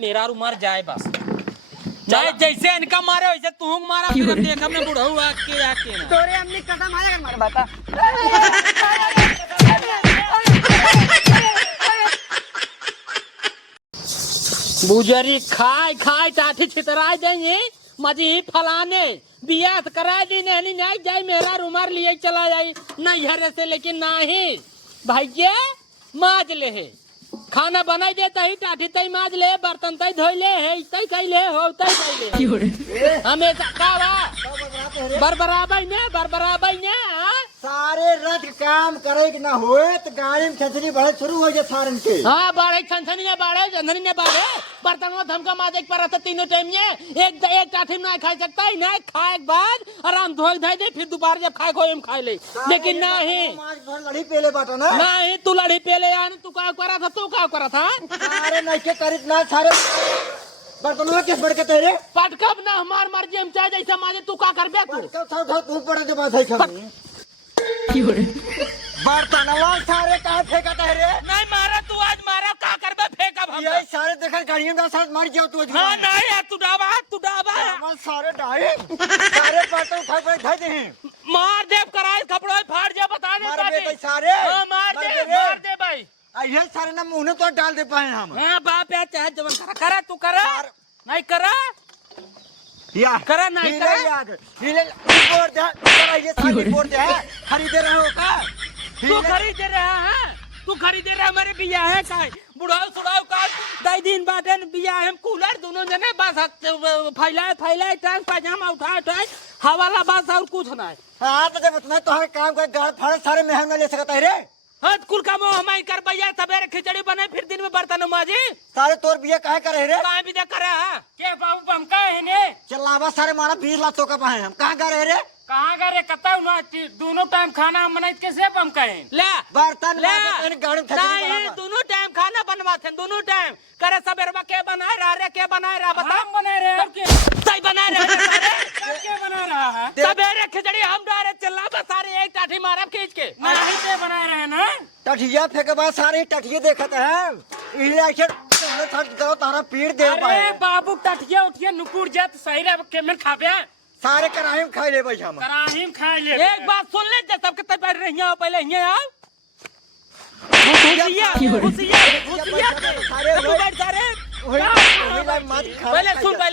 मेरा रू मर जाए बस। चाहे जैसे इनका मारे वैसे तू मारा, फिर हम देखा मैं बुढ़ऊ आके आके ना तोरे हमने कसम आया कर मारे बता। बुजरी खाए खाए टाठी छितराए देंगे मजी फलाने बिया करा दी नहीं नहीं जाए मेरा रुमार लिए चला जाए नहीं हरे से, लेकिन नहीं भैया माज ले है खाना बनाई देता ही टाठी तई माज ले बर्तन तई धोई ले है तई कई ले हो तई कई ले हमेशा का बरबराबाई ने सारे रथ काम करे कि ना होए तो गाड़ी में छछनी बढ़े शुरू हो जाए सारन के। हाँ बाढ़े छनछनी ने बाढ़े जंधनी ने बाढ़े बर्तन में धमका माजे पर रहता तीनों टाइम में एक टाठी नहीं खा सकता ही नहीं खाए के बाद आराम धोई धाई दे फिर दोबारा जब खाए को खा ले, लेकिन नहीं लड़ी पेले बाटा ना नहीं तू लड़ी पेले यानी तू क्या करा था सारे नहीं के करित ना सारे बर्तनों किस बढ़ के तेरे पटकब ना हमार मर्जी हम चाहे जैसा माजे तू क्या कर बे तू पड़े जो बात है खमी बर्तनवा सारे कहाँ फेंका तेरे नहीं मारा तू आज मारा क्या कर बे फेंका हम ये सारे देखा गाड़ियों में साथ मार जाओ तू हां नहीं यार तू डाबा सारे डाए सारे बर्तन उठा के धर दे मार दे कराए कपड़ों फाड़ जा बता दे मार सारे हां मार दे भाई ये सारे ना मुंह तो डाल दे पाए हम। हां बाप यार चाहे जवन करा तू करा नहीं करा या करा नहीं करा याद हिले रिपोर्ट दे करा ये सारी रिपोर्ट दे खरीदे रहे हो का तू खरीद रहा है तू खरीद रहा हमारे बिया है का बुढ़ाओ सुड़ाओ का दाई दिन बाटे बिया हम कूलर दोनों जने बस फैलाए टांग पजामा उठाए हवाला बस और कुछ नहीं। हां तो जब उतना तो काम कर गाड़ फाड़ सारे महंगा ले सकता है रे हद कुल का मोह हमारी कर भैया सवेरे खिचड़ी बने फिर दिन में बर्तन माजी सारे तोर बिया काहे करे रे काहे भी दे करे हां के बाबू हम का है ने चलावा सारे मारा 20 लाख तो का पाए हम कहां करे रे कहां करे कता दोनों टाइम खाना बनाई कैसे हम कहें ले बर्तन ले गाड़ी में नहीं दोनों टाइम खाना बनवाते हैं दोनों टाइम करे सवेरे के बनाए रहा रे के बनाए रहा बता हम बना रहे सही बना रहे के बना रहा है सवेरे खिचड़ी हम डारे चला बस सारे एक टाठी मारब खींच के नहीं से बना रहे ना टठिया फेंके बाद सारे टठिए देखत है इलेक्शन तुमने थक जाओ तारा पीड़ दे पाए अरे बाबू टठिया उठिया नुकुर जात सही रे के में खाबे सारे कराही में खाई ले भाई हम कराही में खा ले एक बात सुन ले जब सबके तय बैठ रही है पहले यहां आओ खुशिया सारे तू बैठ सारे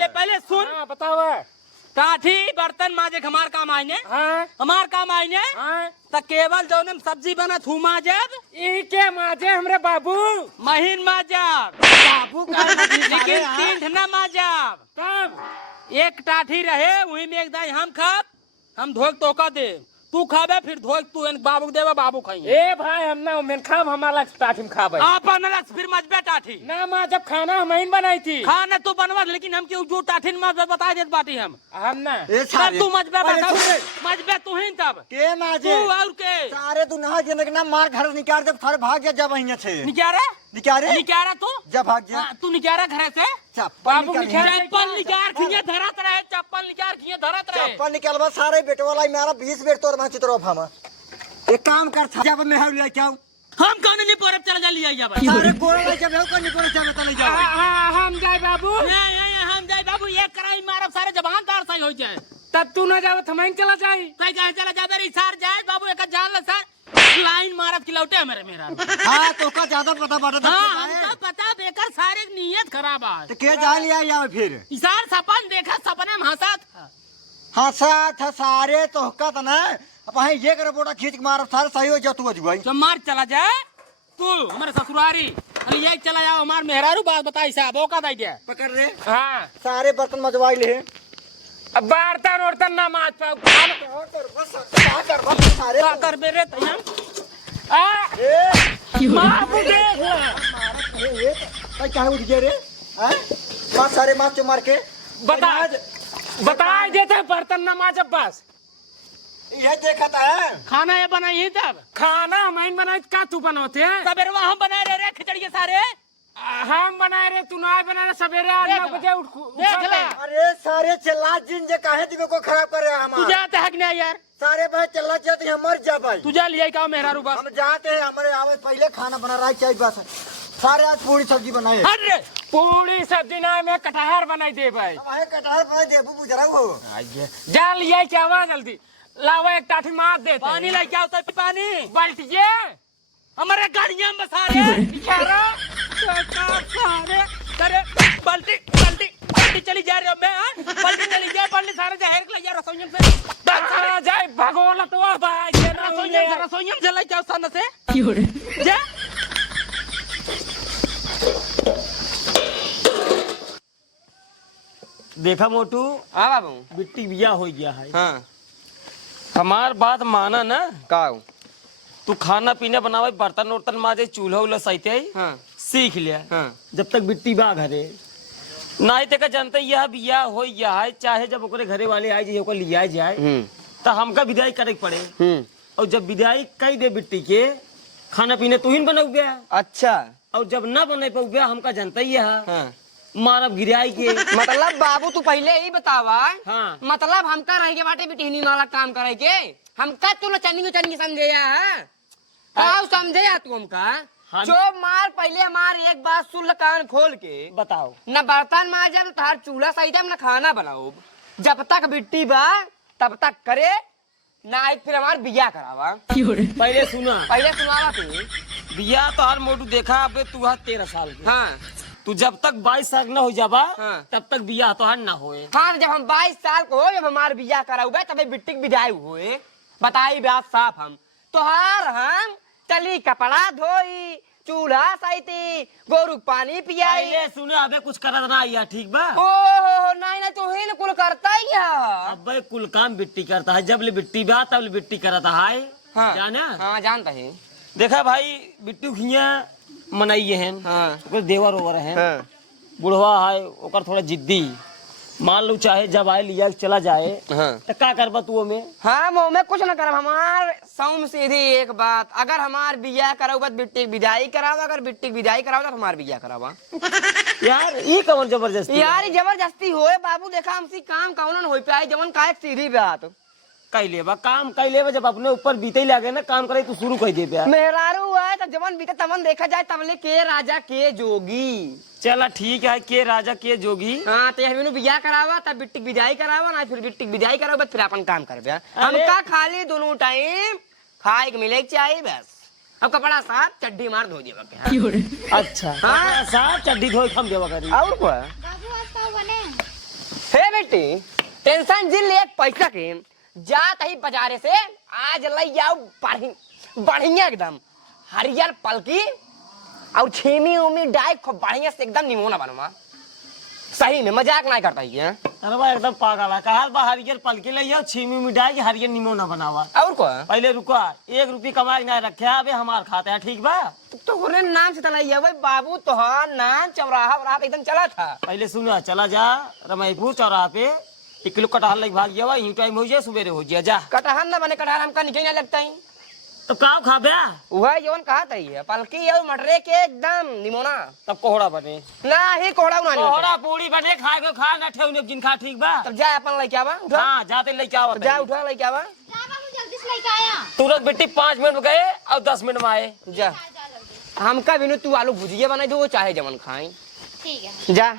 पहले सुन हां बताओ काठी बर्तन माजे हमार काम आईने हां हमार काम आईने हां त केवल जौन सब्जी बना थू माजब ई के माजे हमरे बाबू महीन माजब बाबू का लेकिन तीन ना माजब तब एक टाठी रहे वही में एक दाई हम खाब हम धोक तोका दे तू खाबे फिर धोक तू बाबू देवा बाबू खाई ए भाई हम ना में खाब हमारा टाठी में खाबे आपन अलग फिर मजबे टाठी ना मां जब खाना हम ही बनाई थी खाना तू बनवा लेकिन हम क्यों जो टाठी में बता देत बाटी हम ना तू मजबे बता मजबे तू ही तब के माजे तू और के सारे दुनिया जनक ना मार घर निकाल दे फर भाग जा जब वहीं थे निकारे तू जब भाग जा तू निकारा घर से बाबू चप्पल निकाल खिया धरत रहे चप्पल निकाल खिया धरत रहे चप्पल निकालवा सारे बेटवाला मेरा 20 बेट तोर माची तरफ हम एक काम कर था जब मैं ले जाऊं हम कौन नहीं परब चला जा लिया जा भाई सारे कोरोना जब हो कोई नहीं कोरोना चला चले जाओ हम जाए बाबू हम जाए बाबू ये कराई मारब सारे जबान कार सही हो जाए तब तू ना जावे थमाइन चला जाए कहीं कहां चला जा रे सार जाए बाबू एक जान ले सर लाइन मारब की लौटे मेरा हां तो का ज्यादा पता बाटा हां हमका पता बेकर सारे नियत खराब है तो के जा लिया या फिर इसार सपन देखा सपने में हंसा था सारे तो हकत ना अब है ये कर बोटा खींच के मार सारे सही हो जा तू भाई तो मार चला जाए तू हमारे ससुरारी अरे ये चला जाओ हमार मेहरारू बात बता हिसाब हो का दे दिया पकड़ रे हां सारे बर्तन मजवाई ले अब बर्तन औरतन ना माच पाओ सारे कर बेरे तैयार मार मुझे क्या उठ गए रे हैं मां सारे मां चो मार के बता देते बर्तन ना माच बस ये देखा है खाना ये बनाई तब खाना हम बनाई का तू बनाते सवेरे हम बना रहे खिचड़ी सारे हम बनाए रे तू ना बना रहे सवेरे 9 बजे उठ देख ले अरे सारे चला जिन जे काहे दिवे को खराब कर रहे हम तू जाते हक नहीं यार सारे भाई चला जाते हम मर जा भाई तू जा लिया का मेरा रूबा हम जाते हैं हमारे आवे पहले खाना बना रहा चाहिए बस सारे आज पूरी सब्जी बनाए। अरे पूरी सब्जी ना में कटहर बनाई दे भाई। अब है कटहल बनाए देबू बुझरा हो। आइए जा लिया क्या हुआ जल्दी लावा एक टाठी मार दे पानी लेके आओ तब पानी बल्टिए हमारे गाड़ियां में सारे सारे करे बाल्टी बाल्टी बाल्टी चली जा रही हो मैं हाँ? बाल्टी चली जाए बाल्टी सारे जहर के ले जा रसोईयम से जाए भगोला तो भाई ये रसोईयम से ले जाओ सन से जा देखा मोटू हाँ बाबू। बिट्टी बिया हो गया है। हाँ हमार बात माना ना का तू खाना पीना बनावे बर्तन उर्तन माजे चूल्हा उल्हा सहिते हाँ सीख लिया। हाँ जब तक बिट्टी बा घरे नहीं ते का जानते यह बिया हो या है चाहे जब ओकरे घरे वाले आए जाए ओकर लिया जाए तो हमका विदाई करे के पड़े और जब विदाई कई दे बिट्टी के खाना पीने तू ही बनाऊ गया अच्छा। और जब ना बने पाऊ गया हमका जानता ही है हाँ मारब गिराई के मतलब बाबू तू पहले ही बतावा। हाँ मतलब हमका रह के बाटे बिटिहनी वाला काम करे के हमका तू चन्नी समझे है आओ समझे या तू हमका जो मार पहले हमार एक बात सुन कान खोल के बताओ न बर्तन माजब तार चूल्हा सही न खाना बनाओ जब तक बिट्टी बा तब तक करे ना फिर हमार बिया करावा। पहले सुना पहले सुनावा तू। बिया तो हर मोटू देखा अबे तू 13 साल की हाँ तू जब तक 22 साल न हो जाबा हाँ। तब तक बिया तो हर ना होए। हाँ जब हम 22 साल को हो जब हमार बिया करा हुआ तब बिट्टी विदाई हुए बताई बात साफ हम तोहार हम चली कपड़ा धोई चूल्हा सहिती गोरु पानी पियाई। पहले सुने अबे कुछ करत ना आया ठीक बा। ओहो नहीं नहीं तू ही न कुल करता ही है। अबे कुल काम बिट्टी करता है जब ले बिट्टी बा तब ले बिट्टी करता है। हाँ जाना हाँ जानता है। देखा भाई बिट्टू खिया मनाइए हैं हाँ ओकर देवर ओवर है हाँ बुढ़वा है ओकर थोड़ा जिद्दी मान लो चाहे जब आए लिया चला जाए हाँ तो क्या करबा तू में हाँ वो मैं कुछ न करब हमार सौम सीधी एक बात अगर हमार बिया कराओ बिट्टी विदाई करावा अगर बिट्टी विदाई कराओ तो हमार बिया करावा। यार ये कौन जबरदस्ती यार जबरदस्ती होए बाबू देखा हमसी काम कौन हो पाए जवन का सीधी बात कई लेबा काम कई लेबा जब अपने ऊपर बीते लगे ना काम करे तू शुरू कर दे प्यार मेहरारू है तो जवन बीते तवन देखा जाए तबले के राजा के जोगी। चला ठीक है के राजा के जोगी। हाँ तो यह बिया करावा तब बिट्टी विदाई करावा ना फिर बिट्टी विदाई करावा फिर अपन काम करबे हमका खाली दोनों टाइम खाए के मिले चाहिए बस। अब कपड़ा साफ चड्डी मार धो देवा के। अच्छा हाँ साफ चड्डी धोई हम देवा करी और क्या बाबू आज का बने हे बेटी टेंशन जिल ले पैसा के जात ही बाजारे से आज लई जाओ बढ़िया एकदम हरियर पलकी और छेमी उमी डाई खूब बढ़िया से एकदम निमोना बनवा सही में मजाक नहीं करता है। अरे भाई एकदम पागल है कहा बा हरियर पलके ले आओ छीमी मिठाई हरियर निमोना बनावा। और क्या पहले रुका 1 रुपये कमाई ना रखे अबे हमार खाते हैं ठीक बा। तो होने नाम से तलाई है भाई बाबू तो नाम चौराहा वराहा पे एकदम चला था। पहले सुना चला जा रमैपुर चौराहा पे 1 किलो कटहल लग भाग गया यूं टाइम हो जाए सवेरे हो जाए जा। कटहल ना बने कटहल हमका निकल ना लगता है तो का खा बे वह जवन कहा था ये पलकी और मटरे के एकदम निमोना तब कोहड़ा बने ना ही कोहड़ा ना कोहड़ा पूरी बने खाए को खा ना ठेवने जिन खा ठीक बा। तब जा अपन लेके आवा उठा हाँ जाते लेके आओ जा उठा लेके आवा जा बाबू जल्दी से लेके आया। तुरंत बेटी 5 मिनट में गए और 10 मिनट में आए। जा हमका बिनु तू आलू भुजिया बनाई दो चाहे जमन खाई ठीक है जा।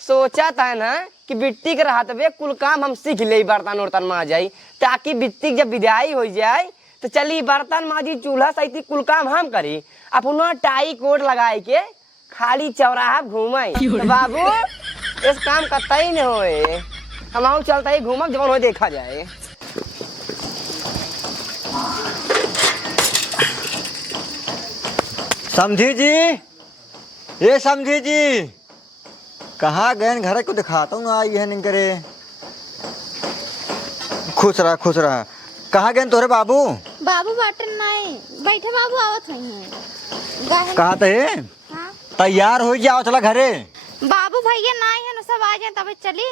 सोचा था ना कि बिट्टी के रहत बे कुल काम हम सीख ले बर्तन उर्तन माँ जाई ताकि बिट्टी जब विदाई हो जाए तो चली बर्तन माजी चूल्हा सहित कुल काम हम करी अपना टाई कोट लगाए के खाली चौराहा घूमे तो बाबू इस काम करता ही नहीं होए हम चलता ही घूमक जब हो देखा जाए। समझी जी ये समझी जी कहाँ गए घर को दिखाता हूँ आई है नहीं करे। खुश रहा कहाँ गए तोरे बाबू बाबू बाटन नहीं बैठे बाबू आवत नहीं कहाँ थे हाँ तैयार हो जाओ चला घरे। बाबू भैया नहीं है ना सब आ जाए तब चली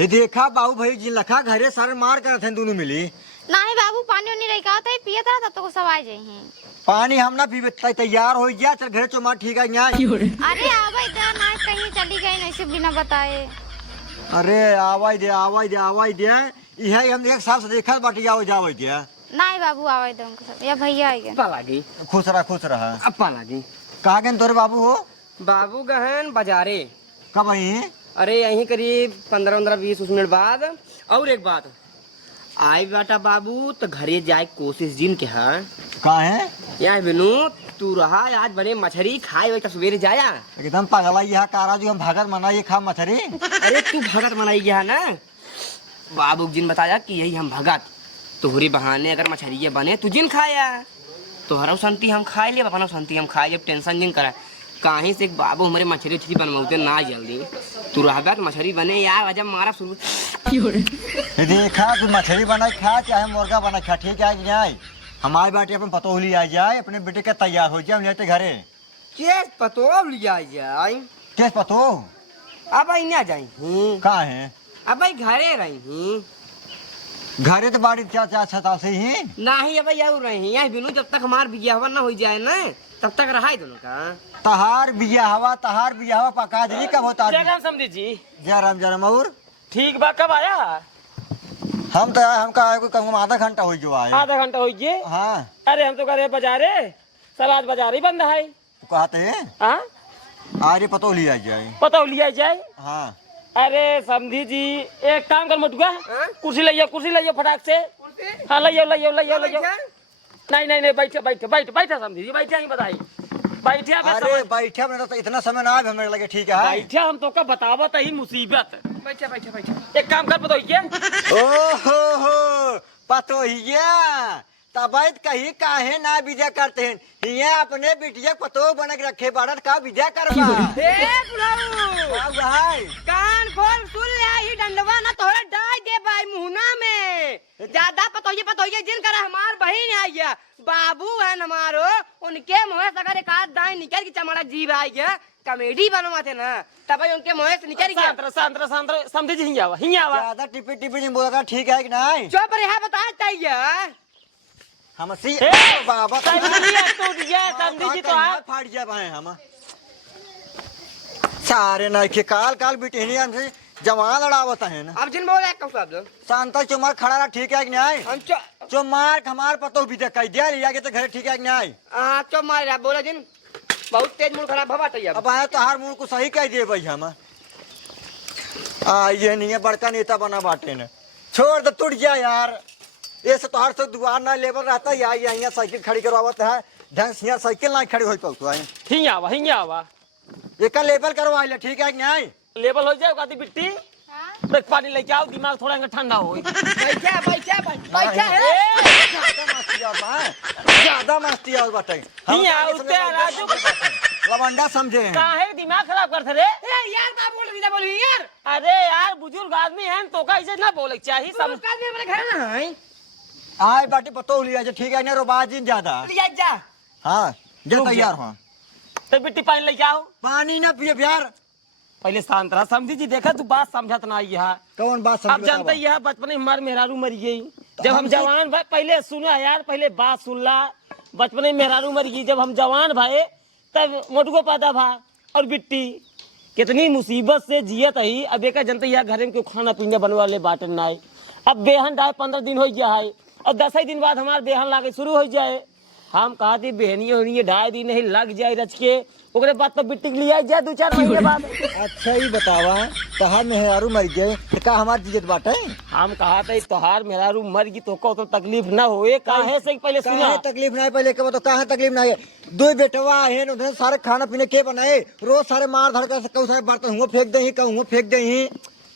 ये देखा बाबू भाई जी लखा घरे सारे मार कर थे दोनों मिली नहीं बाबू पानी उनी रही का था पिए था तब तो सब आ जाए पानी हम ना पीबे तैयार हो जा चल घरे चो ठीक है यहाँ। अरे आवाज दे ना कहीं चली गई नहीं से बिना बताए। अरे आवाज दे यह हम एक साल से देखा बाटी जाओ दे नहीं बाबू आवे दो उनके साथ या भैया आएंगे। अप्पा लागी खुश रहा अप्पा लागी। कहाँ गए तोरे बाबू हो? बाबू गहन बाजारे। कब आई? अरे यहीं करीब 15-20 मिनट बाद। और एक बात आई बेटा बाबू तो घरे जाए कोशिश जिन के है। कहाँ है? यहाँ बिनू तू रहा आज बने मछली खाए हुए सवेरे जाया। एकदम पागल यहाँ कारा जो हम भगत मनाइए खा मछली। अरे तू भगत मनाई गया ना। बाबू जिन बताया कि यही हम भगत तुहरी बहाने अगर मछली बने तू जिन खाया तोहरा शांति हम खाए लिए अपना शांति हम खाए टेंशन जिन करा कहीं से बाबू हमारे मछली उछली बनवाते ना जल्दी तू रह मछली बने यार जब मारा शुरू देखा तू मछली बना खा चाहे मुर्गा बना खा ठीक है कि नहीं? हमारे बेटे अपन पतोहली आ जाए अपने बेटे का तैयार हो जाए लेते घरे। केस पतो लिया जाए किस पतो? अब आई ना जाई कहाँ है? अब भाई घरे रही घरे तो बाड़ी चाचा छता से ही नहीं अब आऊ रही यहाँ बिनू जब तक हमार बियाह ना हो जाए ना तब तक रहा दोनों का तहार बिया हवा पका दी कब होता? जय राम समधी जी। जय राम और ठीक बा कब आया? हमका कम आधा घंटा हो जो आए। आधा घंटा हो गए। हाँ अरे हम तो करे बाजारे सलाद बाजार ही बंद है। कहते हैं हाँ अरे पतो लिया जाए। पता लिया जाए। हाँ अरे समधी जी एक काम कर मटुआ कुर्सी लाइयो फटाक से। हाँ लाइयो नहीं बैठे समधी जी बैठे ही बताई बैठे। अरे बैठे में तो इतना समय ना हमें लगे ठीक है। बैठे हम तो का बतावत ही मुसीबत। बैठे एक काम कर पतो ओहो पतो हिया तबैत कही काहे ना विजय करते हैं हिया अपने बिटिया पतो बन के रखे बारत का विजय करवा। कान खोल सुन ले ही डंडवा ना तोरा डाल दे भाई मुहना में ज्यादा पतोये जिन कर हमार बहन आई है बाबू है हमारो उनके मुँह से अगर एक आध दाई निकल की चमड़ा जीव आई है कॉमेडी बनवाते ना तब उनके मुँह से निकल गया। सांत्र समझी जी हियावा ज्यादा टिपी नहीं बोला ठीक है कि नहीं? चुप रहा बता चाहिए हम सी हे, बाबा टूट गया समझी जी तो आप फाड़ जा भाई हम सारे ना के काल बिटिया हमसे जवान लड़ावत है ना। अब जिन बोले कब सब शांता चुमार खड़ा रहा ठीक है कि नहीं? हम चुमार हमार पतो विजय कह दिया लिया के तो घर ठीक है कि नहीं? हाँ चुप मार रहा बोला जिन बहुत तेज मूड खराब भवा चाहिए। अब आए तो हर मूड को सही कह दिए भाई हम ये नहीं है बड़का नेता बना बाटे ने छोड़ दे टूट गया यार। ये से तोहर से दुआर ना लेवल रहता है यहाँ साइकिल खड़ी करवावत है ढंग से यहाँ साइकिल ना खड़ी हो पाऊ हियावा एक लेवल करवा ले ठीक है कि नहीं? लेवल हो जाए काती बिट्टी देख पानी लेके आओ दिमाग थोड़ा ठंडा हो। ज्यादा मस्ती और बाटे लवंडा समझे काहे दिमाग खराब करते रे यार का बोल रही बोल यार। अरे यार बुजुर्ग आदमी है तो का ऐसे ना बोले चाहिए सब मेरे घर ना है आए बाटे पतो लिया जो ठीक है ना रोबाजिन ज्यादा लिया जा। हाँ जो रुक तैयार जा। हो तो बिट्टी पानी लेके आओ। पानी ना पिए यार। पहले शांत रहा समझी जी देखा तू बात समझत ना आई है। कौन बात अब जानते ही है बचपन में हमारे मेहरारू मर गई जब हम जवान भाई पहले सुना यार पहले बात सुन ला बचपन में मेहरारू मर गई जब हम जवान भाई तब मोटको पैदा भा और बिट्टी कितनी मुसीबत से जियत ही अब एक जनते यहाँ घर में क्यों खाना पीना बनवा वाले बाटन ना अब बेहन डाय 15 दिन हो गया है और 10 दिन बाद हमारे बेहन लागे शुरू हो जाए। हम कहा थी बेहनी ढाई दिन नहीं लग जाए रच के ओकरे बाद तो बिट्टी लिया जाए 2-4 महीने बाद। अच्छा ही बतावा तहार मेहरारू मर गए तो का हमार जिज्जत बाटे? हम कहा था तोहार मेहरारू मर गई तो को तो तकलीफ ना होए काहे से पहले सुना काहे तकलीफ नहीं पहले के तो काहे तकलीफ नहीं है? दो बेटवा है उधर सारे खाना पीने के बनाए रोज सारे मार धड़ कर कहू सारे बर्तन हुआ फेंक दही कहूँ फेंक दही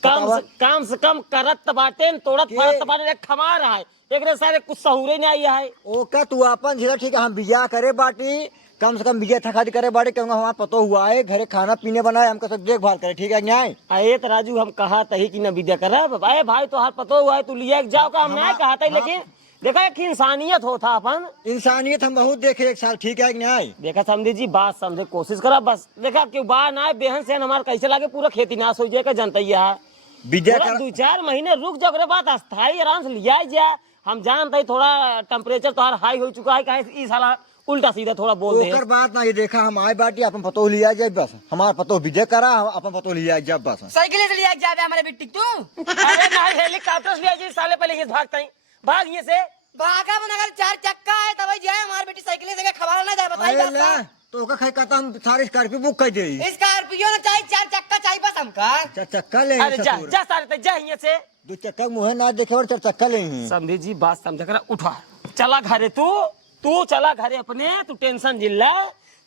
काम से कम करत बाटे तोड़त फरत बाटे खमा रहा है एक सारे कुछ सहूरे नहीं आई है। ओका तू अपन झीला ठीक है हम बिया करे बाटी कम से कम बिया थकादी करे बाटे कहूँगा हमारा पतो हुआ है घरे खाना पीने बनाए हमको सब देखभाल करे ठीक है न्याय। अरे तो राजू हम कहा तही कि न विद्या करा अरे भाई तो हाथ पतो हुआ है तू लिया जाओ का हम नहीं कहा था लेकिन देखा एक इंसानियत होता अपन इंसानियत हम बहुत देखे एक साल ठीक है न्याय। देखा समझे जी बात समझे कोशिश करा बस देखा क्यों बाहर ना बेहन से हमारा कैसे लगे पूरा खेती नाश हो जाएगा जनता है 2-4 महीने रुक जाओ बात अस्थायी आराम से लिया जाए। हम जानते हैं थोड़ा टेम्परेचर तो हाई हो चुका है कहीं इस साल उल्टा सीधा थोड़ा बोल दे बात ना ये देखा हम आए बाटी अपन पतो लिया जाए बस हमारा पतो विजय करा अपन पतो लिया जाए बस साइकिल से लिया जाए हमारे बिट्टी तू अरे नहीं हेलीकॉप्टर से लिया जाए साले पहले ये भागता ही भाग ये से भागा में अगर 4 चक्का है तब जाए हमारी बेटी साइकिल से खवाला ना जाए बताइए अरे ले तो का खाई कहता हम सारी स्कॉर्पियो बुक कर दे। स्कॉर्पियो ना चाहिए 4 चक्का चाहिए बस हमका। 4 चक्का ले अरे जा जा सारे ते जा यहाँ से 2 चक्का मुँह ना देखे और 4 चक्का ले। समझे जी बात समझ कर उठा चला घरे तू चला घरे अपने तू टेंशन जिल्ला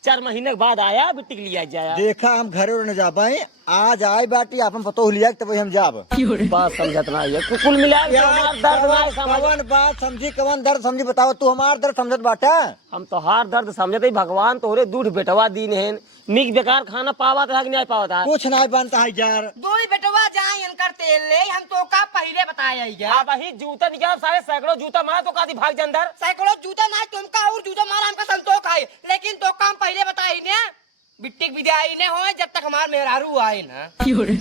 4 महीने के बाद आया बिट्टी के लिया जाया देखा हम घरे न जा पाए आज आए बाटी अपन पतो लिया तब हम जाब। बात समझत ना है कुल मिला के हमार दर्द ना समझ कवन बात समझी कवन दर्द समझी बताओ तू हमार दर्द समझत बाटा। हम तो हार दर्द समझते भगवान तोहरे दूध बेटवा दीन है निक बेकार खाना पावा था कि नहीं पावा था कुछ नहीं बनता है यार। दूध बेटवा जाए इनकर तेल ले हम तो का पहले बताया ही अब वही जूता निकाल सारे सैकड़ों जूता मारा तो कादी भाग जा अंदर सैकड़ों जूता ना तुमका और जूता मारा हमका संतोष है लेकिन तो काम पहले बताई ने बिट्टी की विदाई ने होए जब तक हमार मेहरारू आए ना पहले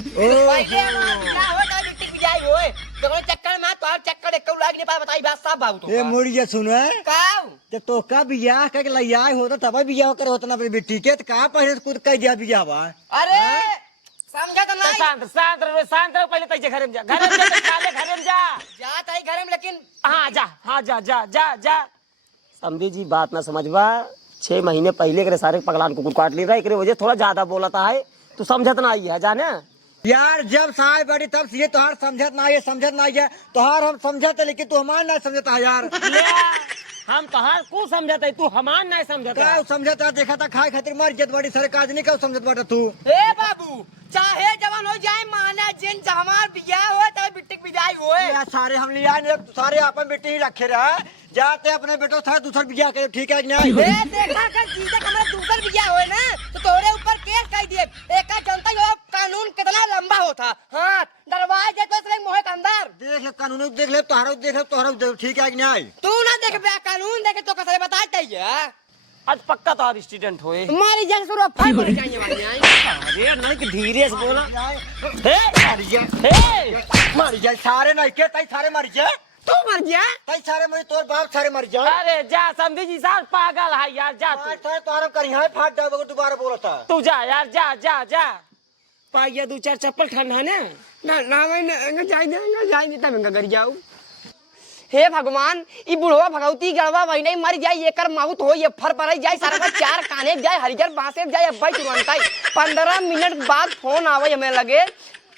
हमार विदा हो तब बिट्टी की विदाई होए दोनों चक्कर में तो चक्कर एक लाग नहीं पा बताई बात सब बाबू तो ए मुड़िया सुन काऊ जब तो का बियाह के लैया होता तब बियाह कर होता ना अपनी बेटी के तो का पहले खुद कह दिया बियाह बा। अरे समझा तो नहीं शांत रहो पहले तैसे घर में जा साले घर में जा जा ताई घर में लेकिन हाँ जा समझे जी बात ना समझवा 6 महीने पहले के सारे पगलान कुकुर काट ली रहा एक वजह थोड़ा ज्यादा बोलता है तू समझत ना आई है जाने यार जब साहब बड़ी तब से ये तोहार समझत ना है समझत ना है तोहार हम समझते लेकिन तू हमार ना समझता है यार। हम तोहार को समझत है तू हमार नहीं समझत का समझता देखा था खाए खातिर मर जत बड़ी सर काज नहीं का समझत बाटा तू। ए बाबू चाहे जवान हो जाए माना जिन हमार बियाह हो तब बिट्टी की विदाई होए यार सारे हम लिया ने सारे अपन बेटे ही रखे रहा जाते अपने बेटो था दूसर बियाह करे ठीक है कि नहीं। ए देखा कर जीजा हमारा दूसर बियाह होए ना तो तोरे ऊपर केस कर दिए एक जनता यो कानून कितना लंबा होता हां दरवाजे तो से मोहे के अंदर देख ले कानून देख ले तोहरा ठीक है कि नहीं। तू ना देख बे कानून देख तो कसरे बताते है आज पक्का तो स्टूडेंट होए हमारी जन शुरू फाइट कर जाएंगे भाई अरे नहीं कि धीरे से बोला मर जाए सारे नहीं के तई सारे मर जाए तू मर जा तई सारे मर तोर बाप सारे मर जाए। अरे जा समझी जी साहब पागल है यार जा तू सारे तोहरा करी है फाट जाओगे दोबारा बोलता तू जा यार जा पाइया 2-4 चप्पल ठंडा है ना ना मैं जाए तब मैं घर जाऊं। हे भगवान ई बुढ़वा भगवती गड़वा वही नहीं मर जाए ये कर माउत हो ये फर पर जाए सारा का 4 काने जाए हरिजर बांसे जाए अब्बाई तुरंत 15 मिनट बाद फोन आवे हमें लगे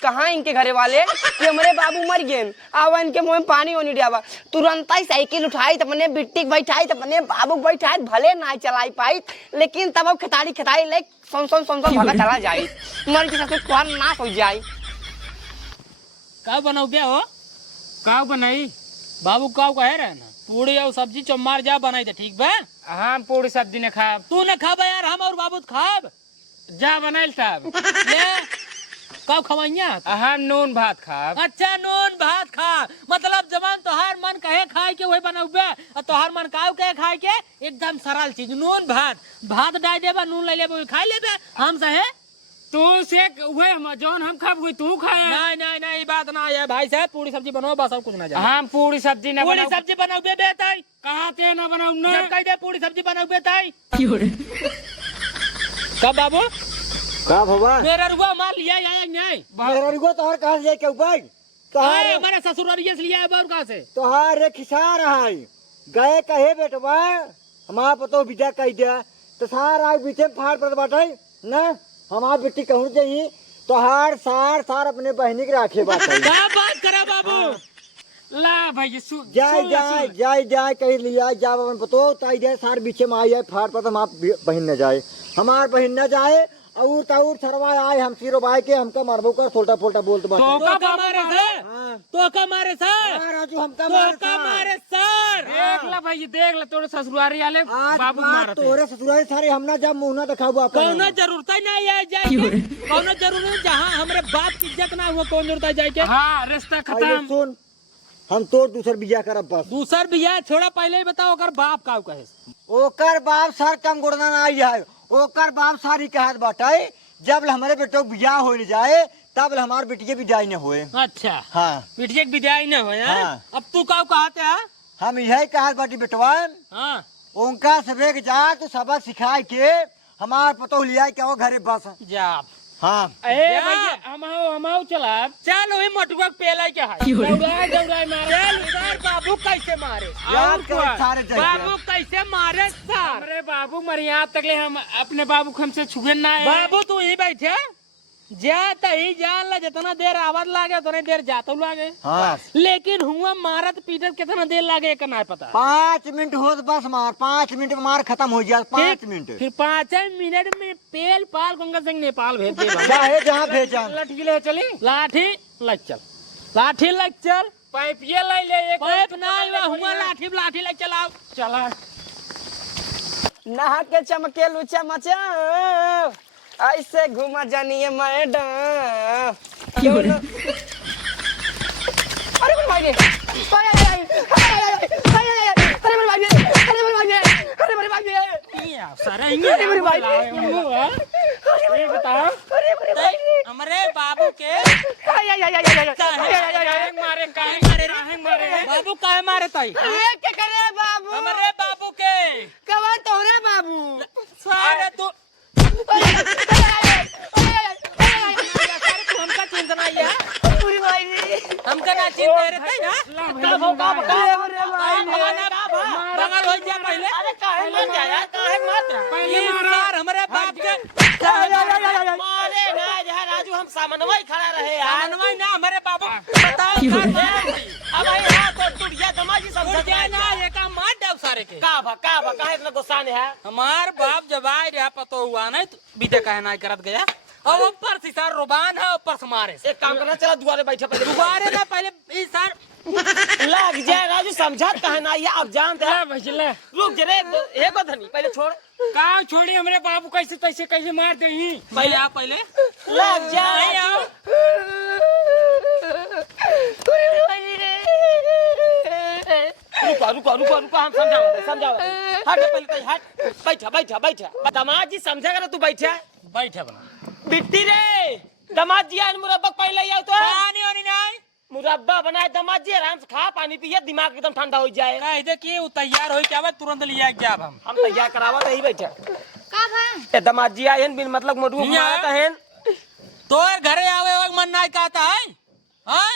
कहाँ इनके घरे वाले कि हमारे बाबू मर गए आवा इनके मुंह में पानी होने दिया तुरंत ही साइकिल उठाई तो अपने बिट्टी बैठाई तो अपने बाबू बैठाई भले ना चलाई पाई लेकिन तब अब खिताड़ी ले सोन भागा चला जाए मर के सब कुछ नाश हो जाए। का बनाओ क्या हो का बनाई बाबू का कहे रहे ना पूड़ी और सब्जी चौमार जा बनाई थे ठीक बा। हाँ पूरी सब्जी ने खा तू न खाबा यार हम और बाबू खाब जा बनाइल साहब ले कब खवाइया हाँ नून भात खा अच्छा नून भात खा मतलब जवान तोहार मन कहे खाए के वही बनाऊबे और तोहार मन काव कहे खाए के एकदम सरल चीज नून भात डाल देबा नून ले लेबे खा लेबे हम सहे तू से वही जौन हम खाब तू खाए नहीं बात ना है भाई साहब पूरी सब्जी बनाओ बस और कुछ ना जाए। हम पूरी सब्जी न पूरी सब्जी बनाओ बेताई कहाँ ते न बनाऊ न जब कह दे पूरी सब्जी बनाओ बेताई कब बाबू का भगवान मेरा रुआ मार लिया या नहीं मेरा रुको तोहर कहां से जाए के ऊपर तोहर हमारे ससुरारिये से लिया है बाबू कहां से तोहर रे खिसा रहा है गए कहे बेटवा हमार पतो विदा कह दिया तो सार आज बीचे में फाड़ पड़ बाटे ना हमार बेटी कहूं जाई तोहार सार अपने बहनी के राखे बात है क्या बात करे बाबू ला भाई जाए कहीं लिया जा अपन पतो ताई दे सार बीचे में आई है फाड़ पर हम बहन न जाए हमार बहन न जाए और ताउर सरवा आए हम सिरो भाई के हमका मारबो कर छोटा फोटा बोलते बात तो का मारे सर हां तो का मारे सर राजू हमका तो का मारे सर देख ला भाई देख ला तोरे ससुरारी वाले बाबू मारत तोरे ससुरारी सारे हमना जब मुंह ना दिखाबो अपन कौनो जरूरत नहीं है जाए कौनो जरूरत नहीं जहां हमरे बाप की इज्जत ना हुआ कौन जरूरत है जाए के हाँ रिश्ता खत्म सुन हम तो दूसर बिया करब बस दूसर बिया छोड़ा पहले ही बताओ ओकर बाप का कहे ओकर बाप सर कम गुड़ना ना आई है ओकर बाप सारी कहत बाटे जब हमारे बेटो बियाह हो न जाए तब हमार बेटी के विदाई न होए। अच्छा हाँ बिटिया की विदाई न हो यार हाँ। अब तू का कहते है हम यही कहत बाटी बेटवा हाँ उनका सबे जा तो सबक सिखाए के हमार पतो लिया के वो घरे बस जा हाँ ए जा। भैया हम चला चल वही मटुआ के पेला के है दौड़ाए मारे चल इधर बाबू कैसे मारे याद करो सारे बाबू कैसे मारे सर अरे बाबू मरिया तकले हम अपने बाबू को हमसे छुए ना है बाबू तू ही बैठे जा तही जान ला जितना देर आवाज लागे उतनी देर जातो लागे हाँ लेकिन हुआ मारत पीटत कितना देर लागे एक ना पता 5 मिनट हो तो बस मार 5 मिनट में मार खत्म हो जाए 5 मिनट फिर 5 मिनट में पेल पाल गंगा सिंह नेपाल भेज दे चाहे जहाँ भेजा लटकी ले चली लाठी लग चल लाठी लग चल पाइपिया ले ले एक पाइप ना हुआ लाठी लाठी लग चलाओ चला नहा के चमके लुचा मचा ऐसे घुमा जानिए मैडम अरे मेरे भाई अरे मेरे भाई सारा अरे मेरे भाई ये बताओ हमारे बाबू के काहे मारे बाबू काहे मारे ताई क्या करे बाबू हमारे बाबू के कवन तोरे बाबू सारे तू हमका चिंता नहीं है पूरी भाई हमका ना चिंता रहते ना बगल हो जा पहले काहे मत जा यार काहे मत पहले मार हमारे बाप के मारे ना जहाँ राजू हम सामनवा ही खड़ा रहे यार मनवाई ना हमारे बाबू बताओ अब भाई हाथ और टूट गया दमाजी समझ उठ जाए ना ये का मार डाल सारे के का काहे इतना गुस्सा ने है हमार बाप जब आए रहा पतो हुआ नहीं तो बीते कहे ना करत गया और ऊपर से सर रुबान है ऊपर से मारे एक काम करना चला दुआरे बैठे पहले दोबारे ना पहले इस सर लग जाए राजू समझत कहे ना ये अब जानते हैं भजले रुक जरे एक धनी पहले छोड़ का छोड़ी हमारे बाबू कैसे कैसे मार दे पहले आप पहले लग जाए नहीं आओ रुको हम समझाओ हट पहले हट बैठा दमाद जी समझेगा तू बैठा बैठे बना बिट्टी रे दमाद जी आज मुरब्बा पहले आओ तो पानी होनी नहीं मुरब्बा बनाए दमाद जी आराम से खा पानी पिए दिमाग एकदम ठंडा हो जाए कह दे कि वो तैयार हो क्या तुरंत लिया क्या हम तैयार करावा तो ही बैठा का भा ए दमाद जी आयन बिन मतलब मोटू हमारा कहन तो घरे आवे वक्त मन नहीं कहता है हाँ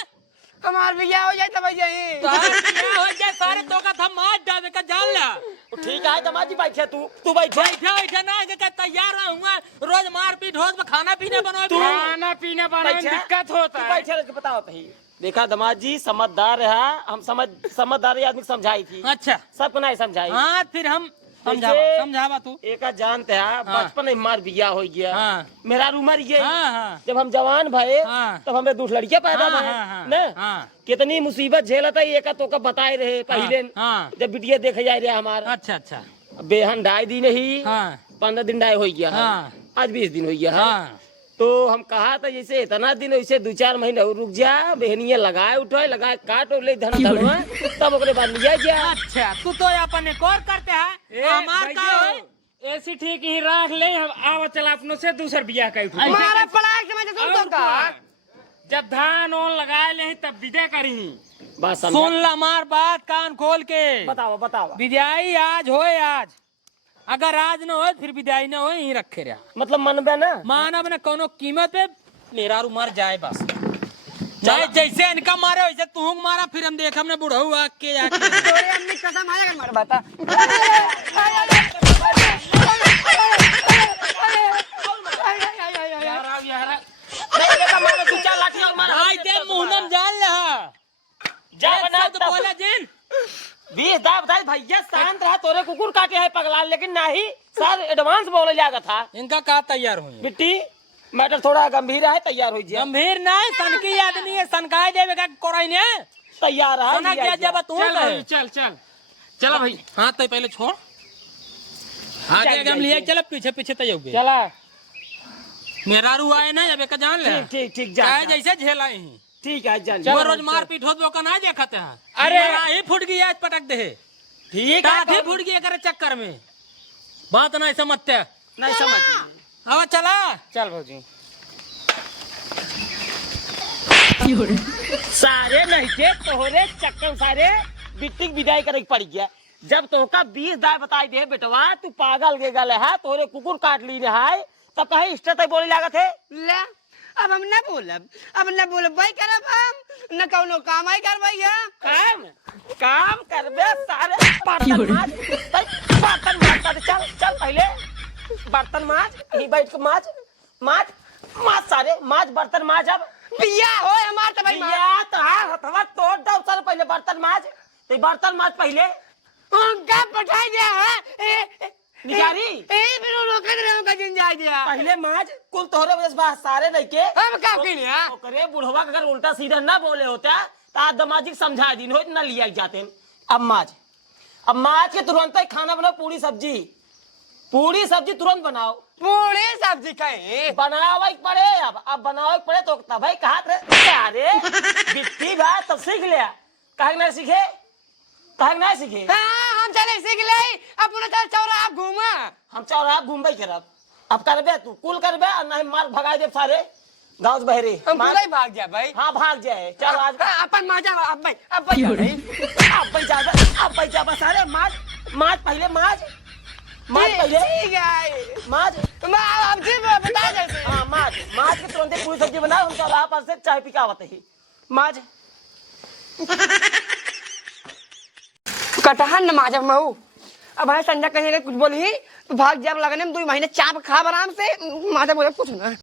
हमार बिया हो जाए तब जाए हो जाए सारे तो का था मार डाले का जान ला ठीक है दमाद जी बैठे तू बैठे बैठा ना कि तैयार रहूंगा रोज मार पीट होज में खाना पीना बनाओ खाना पीना बनाने में दिक्कत होता है बैठे रह बताओ तो ही देखा दमाद जी समझदार है हम समझदार आदमी को समझाई थी अच्छा सबको नहीं समझाई हाँ फिर हम जैसे- समझावा तू एक जानते हैं बचपन में मार बिया हो गया हाँ। मेरा उम्र ये हाँ। जब हम जवान भये हाँ। तब हमें दूसरी लड़कियां पैदा हाँ, भये हाँ, हाँ, न हाँ। कितनी मुसीबत झेलता एक तो का बताए रहे पहले हाँ। जब बिटिया देखे जाए रहे हमारा अच्छा अच्छा बेहन 2.5 दिन ही हाँ 15 दिन डाय हो गया है हाँ। आज 20 दिन हो गया है हाँ तो हम कहा था जैसे इतना दिन वैसे 2-4 महीने और रुक जा बहनिया लगाए उठे लगाए काट और ले धनवा तब ओकरे बाद लिया जा अच्छा तू तो अपन एक और करते है हमार का है ऐसी ठीक ही रख ले हम आवा चला अपनों से दूसर बिया का उठा हमारा पढ़ाई के वजह से तो का जब धान ओन लगाए ले तब विदे करी बस सुन ला हमार बात कान खोल के बताओ विदाई आज होए आज अगर आज न हो फिर विदाई न हो यही रखे रहा मतलब मनबे ना मानव ने कोनो कीमत पे मेरा रू मर जाए बस चाहे जैसे इनका मारे वैसे तू मारा फिर हम देख हमने बुढ़ऊ आके जाके तोरे अम्मी कसम आया कर मार बता आई ते मुहनम जान ले जा बना तो बोला जिन बीस दा बताई भैया शांत रहा तोरे कुकुर काटे है पगला लेकिन नहीं सर एडवांस बोले जाता था इनका का तैयार हुई बिट्टी मैटर थोड़ा गंभीर है तैयार हो जाए गंभीर नहीं सनकी आदमी है सनकाय देवे का कोराई ने तैयार है सना क्या जब तू चल चला भाई हां तो पहले छोड़ आगे हम लिए चल पीछे पीछे तय चला मेरा रू आए ना जब का जान ले ठीक जा चाहे जैसे झेला ही ठीक है चल वो रोज मार पीट होत वो का ना देखते हैं अरे! ही फुट गई आज पटक दे ठीक टाठी है फुट गई करे चक्कर में बात नहीं समझते नहीं समझ अब चला चल भौजी सारे नहीं थे तोहरे चक्कर सारे बिट्टी विदाई करे पड़ गया जब तोहका 20 दाय बताई दे बेटवा तू पागल के गले है तोरे कुकुर काट ली है तब कहीं इष्ट तक बोली लागत है। ला अब हम ना बोलब, अब ना बोलब भाई करब हम न कौनो काम आई कर भैया। काम करबे सारे बर्तन माज, बर्तन माज सारे, चल चल पहले बर्तन माज, यही बैठ के माज माज माज सारे, माज बर्तन माज। अब बिया हो हमार तो भाई या तो हथवा तोड़ दो सारे, पहले बर्तन माज, तो बर्तन माज पहले। उनका पठाई दिया है निगारी ए बिनु रोकत रहो का जिन जा दिया पहले माज, कुल तोहरे वजह से सारे नहीं के हम का के लिया ओकरे बुढ़वा अगर उल्टा सीधा ना बोले होता तो आज दमाजी समझा दिन हो ना लिया जाते। अब माज के तुरंत ही खाना बनाओ, पूरी सब्जी तुरंत बनाओ, पूरी सब्जी खाए बनावे पड़े। अब बनावे पड़े तो तब कहा अरे बिट्टी बा तब सीख लिया, कहे ना सीखे, कहे ना सीखे। हां हम चले सीख ले अपना चल चौराहा घूमा, हम चौराहा घूमबे करब। अब करबे तू कुल करबे और नहीं मार भगाए दे सारे गांव से बहरे। हम पूरा ही भाग जा भाई। हाँ भाग जाए, चल आज अपन माजा अब भाई अब जा सारे माज पहले माज पहले ठीक है माज मैं अब जी बता देते। हाँ माज के तुरंत पूरी सब्जी बना, हम चौराहा पर से चाय पी के आवत ही माज। कटहल न माजब महू अब भाई संजय कहीं कुछ बोली तो भाग जाब लगने में 2 महीने चाप खा आराम से माजा बोले कुछ ना।